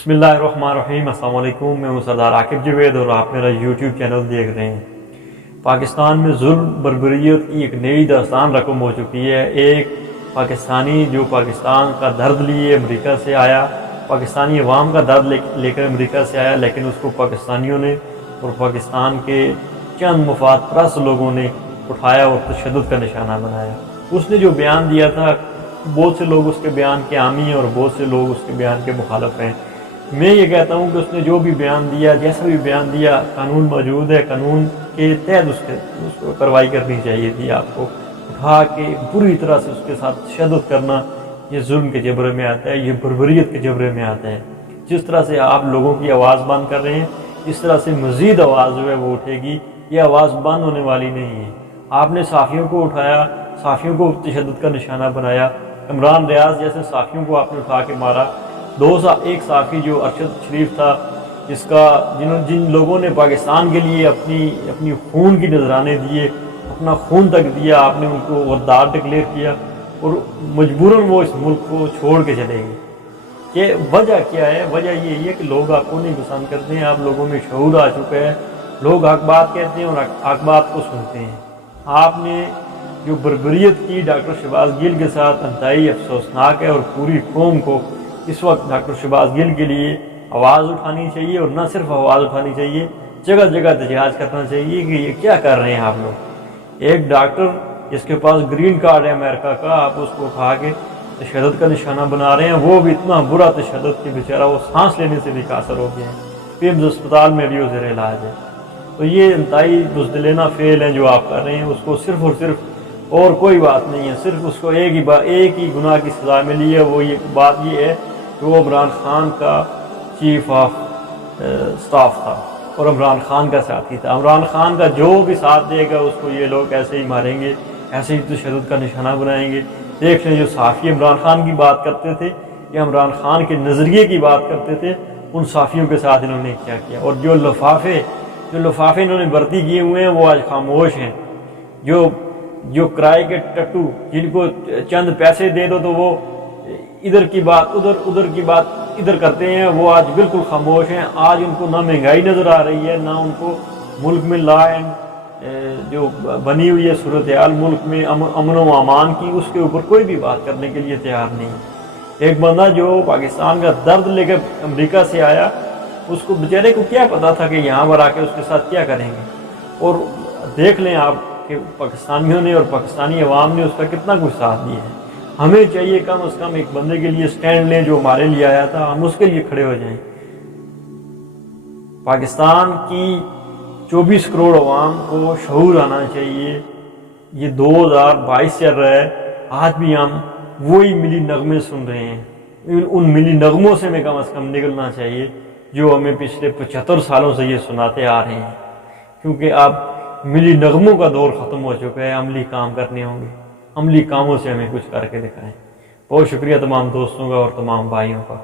بسم اللہ الرحمن الرحیم۔ السلام علیکم، میں ہوں سردار عاقب جاوید اور آپ میرا یوٹیوب چینل دیکھ رہے ہیں۔ پاکستان میں ظلم بربریت کی ایک نئی داستان رقم ہو چکی ہے۔ ایک پاکستانی جو پاکستان کا درد لیے امریکہ سے آیا، پاکستانی عوام کا درد لے کر امریکہ سے آیا، لیکن اس کو پاکستانیوں نے اور پاکستان کے چند مفاد پرست لوگوں نے اٹھایا اور تشدد کا نشانہ بنایا۔ اس نے جو بیان دیا تھا، بہت سے لوگ اس کے بیان کے حامی ہیں اور بہت سے لوگ اس کے بیان کے مخالف ہیں۔ میں یہ کہتا ہوں کہ اس نے جو بھی بیان دیا، جیسا بھی بیان دیا، قانون موجود ہے، قانون کے تحت اس کو کارروائی کرنی چاہیے تھی۔ آپ کو اٹھا کے پوری طرح سے اس کے ساتھ تشدد کرنا، یہ ظلم کے جبرے میں آتا ہے، یہ بربریت کے جبرے میں آتا ہے۔ جس طرح سے آپ لوگوں کی آواز بند کر رہے ہیں، اس طرح سے مزید آواز جو ہے وہ اٹھے گی۔ یہ آواز بند ہونے والی نہیں ہے۔ آپ نے صحافیوں کو اٹھایا، صحافیوں کو تشدد کا نشانہ بنایا۔ عمران ریاض جیسے صحافیوں کو آپ نے اٹھا کے مارا۔ ایک صحافی جو ارشد شریف تھا، جن لوگوں نے پاکستان کے لیے اپنی خون کی نذرانے دیے، اپنا خون تک دیا، آپ نے ان کو غدار ڈکلیئر کیا اور مجبوراً وہ اس ملک کو چھوڑ کے چلے گئے۔ کہ وجہ کیا ہے؟ وجہ یہ ہے کہ لوگ آپ کو نہیں پسند کرتے ہیں۔ آپ لوگوں میں شعور آ چکا ہے، لوگ حق بات کہتے ہیں اور حق بات کو سنتے ہیں۔ آپ نے جو بربریت کی ڈاکٹر شہباز گل کے ساتھ، انتہائی افسوسناک ہے، اور پوری قوم کو اس وقت ڈاکٹر شہباز گل کے لیے آواز اٹھانی چاہیے، اور نہ صرف آواز اٹھانی چاہیے، جگہ جگہ احتجاج کرنا چاہیے کہ یہ کیا کر رہے ہیں آپ لوگ۔ ایک ڈاکٹر جس کے پاس گرین کارڈ ہے امریکہ کا، آپ اس کو اٹھا کے تشدد کا نشانہ بنا رہے ہیں۔ وہ بھی اتنا برا تشدد کہ بیچارہ وہ سانس لینے سے بھی قاصر ہو گیا ہے، پیمز اسپتال میں بھی وہ زیر علاج ہے۔ تو یہ انتہائی بزدلانہ فعل ہیں جو آپ کر رہے ہیں۔ اس کو صرف اور صرف اور کوئی بات نہیں ہے، صرف اس کو ایک ہی گناہ کی سزا ملی ہے۔ وہ بات یہ ہے کہ وہ عمران خان کا چیف آف سٹاف تھا اور عمران خان کا ساتھی تھا۔ عمران خان کا جو بھی ساتھ دے گا اس کو یہ لوگ ایسے ہی ماریں گے، ایسے ہی تشدد کا نشانہ بنائیں گے۔ دیکھ لیں، جو صحافی عمران خان کی بات کرتے تھے یا عمران خان کے نظریے کی بات کرتے تھے، ان صحافیوں کے ساتھ انہوں نے کیا کیا۔ اور جو لفافے انہوں نے بھرتی کیے ہوئے ہیں وہ آج خاموش ہیں۔ جو کرائے کے ٹٹو، جن کو چند پیسے دے دو تو وہ ادھر کی بات ادھر کی بات ادھر کرتے ہیں، وہ آج بالکل خاموش ہیں۔ آج ان کو نہ مہنگائی نظر آ رہی ہے، نہ ان کو ملک میں لا اینڈ جو بنی ہوئی ہے صورتحال ملک میں امن و امان کی، اس کے اوپر کوئی بھی بات کرنے کے لیے تیار نہیں۔ ایک بندہ جو پاکستان کا درد لے کے امریکہ سے آیا، اس کو بیچارے کو کیا پتا تھا کہ یہاں پر آ کے اس کے ساتھ کیا کریں گے۔ اور دیکھ لیں آپ کہ پاکستانیوں نے اور پاکستانی عوام نے اس کا کتنا کچھ ساتھ دیا ہے۔ ہمیں چاہیے کم از کم ایک بندے کے لیے سٹینڈ لیں جو ہمارے لیے آیا تھا، ہم اس کے لیے کھڑے ہو جائیں۔ پاکستان کی 24 کروڑ عوام کو شعور آنا چاہیے۔ یہ 2022 چل رہا ہے، آج بھی ہم وہی ملی نغمے سن رہے ہیں۔ ان ملی نغموں سے ہمیں کم از کم نکلنا چاہیے جو ہمیں پچھلے 75 سالوں سے یہ سناتے آ رہے ہیں، کیونکہ اب ملی نغموں کا دور ختم ہو چکا ہے۔ عملی کام کرنے ہوں گے، عملی کاموں سے ہمیں کچھ کر کے دکھائیں۔ بہت شکریہ تمام دوستوں کا اور تمام بھائیوں کا۔